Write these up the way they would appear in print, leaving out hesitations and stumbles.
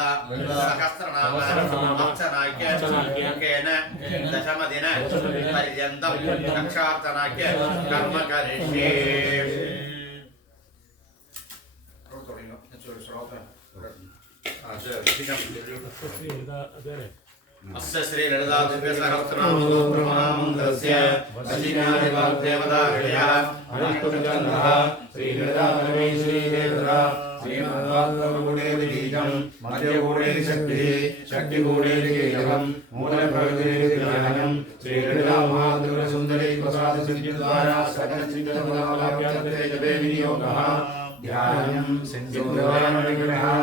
सहस्रनाम अर्चनाख्येन दशमदिन पर्यन्तं रक्षार्थनाख्य कर्म करिष्ये अस्य श्री ललिता दिव्य सहस्रनाम स्तोत्रमहामन्त्रस्य वशिन्यादिवाग्देवताहृदयः अनन्तचन्द्रः श्री ललिता परमेश्वरी देवता श्रीमद्वाग्देवगुणेति बीजं मध्यगुणेति शक्तिः शक्तिगुणेति कीलकं मूलप्रकृतिरेति ज्ञानं श्री ललिता महात्रिपुरसुन्दरी प्रसाद सिद्धिद्वारा सकल सिद्धिफलाभ्याप्ते जपे विनियोगः ध्यानं सिंधुरामणिग्रहां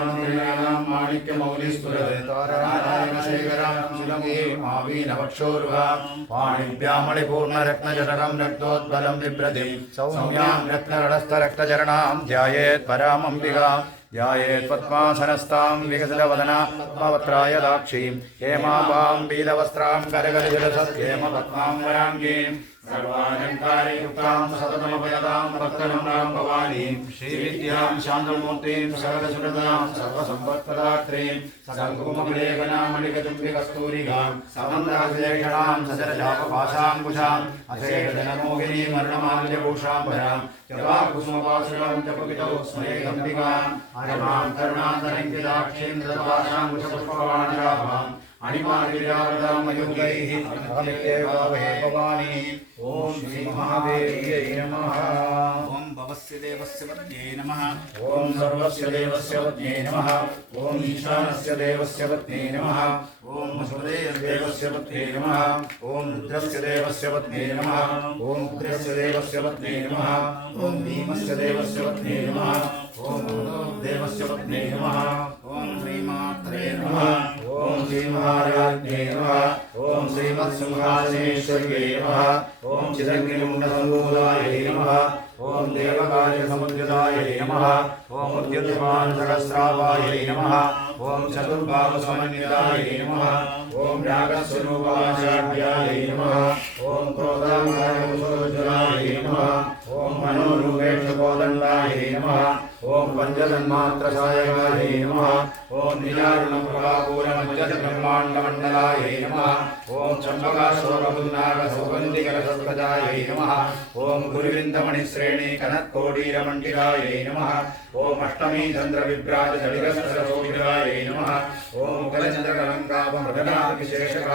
माणिक्यमौलिस्तुरनारायणशेखरां सुलभे आवीनवक्षोर्वा पाणिभ्यामणिपूर्णरत्नजटकं रक्तोत्पलं बिभ्रतिं सौम्यां रत्नरडस्थरक्तचरणां ध्यायेत् परामम्बिकां ध्यायेत् पद्मासनस्तां विकसितवदना पद्मवक्त्राय दाक्षीं हेमाभां पीतवस्त्रां करकलिजलसत्हेमपद्मां वराङ्गीं सर्वालङ्कारयुक्तां सततमभयदां भक्तनम्रां भवानीं श्रीविद्यां शान्तमूर्तिं सकलसुरतां सर्वसम्पत्प्रदात्रीं सकलकुङ्कुमलेखनां मणिकचुम्बिकस्तूरिकां समन्दाक्षणां सचरजापपाशाङ्कुशाम् अशेषजनमोहिनीं वर्णमाल्यभूषाम्बरां जपाकुसुमपाशुरां जपवितौ स्मरेगम्बिकाम् अरमां करुणान्तरङ्किताक्षीं दत्पाशाङ्कुशपुष्पवाणिराभाम् अणिमादिव्यावृतामयुगैः अहमित्येवावहे भवानी ओम श्री महादेव्यै नमः ओम भवस्य देवस्य पत्न्यै नमः ओम सर्वस्य देवस्य पत्न्यै नमः ओम ईशानस्य देवस्य पत्न्यै नमः ओम वसुदेवस्य पत्न्यै नमः ओम रुद्रस्य देवस्य पत्न्यै नमः ओम रुद्रस्य देवस्य पत्न्यै नमः ओम भीमस्य देवस्य पत्न्यै नमः ओम देवस्य पत्न्यै नमः ओम श्रीमात्रे नमः ओम श्री महाराज्ञे नमः ओम श्रीमत्सिंहासनेश्वर्यै नमः ओम चिदग्निकुण्डसम्भूतायै नमः ओम देवकार्यसमुद्यतायै नमः ओम उद्युत्मानसहस्रावायै नमः ओम चतुर्भावसमन्वितायै नमः ओम रागस्वरूपाचार्यायै नमः ओम क्रोधाङ्गारकुशोज्ज्वलायै नमः ओम मनोरूपेक्षकोदण्डायै नमः ओम पंचतन्मात्रसायकायै नमः ओम नीलारुणप्रभापूरमज्जब्रह्माण्डमण्डलायै नमः ओम चम्पकाशोकपुन्नागसौगन्धिकरसत्कजायै नमः ओम गुरुविन्दमणिश्रेणी कनत्कोटीरमण्डिलायै नमः ओम अष्टमी चन्द्रविभ्राजजडिगस्त्रशोभिरायै नमः ओम मुखचन्द्रकलङ्कापमृगनाभिषेककाय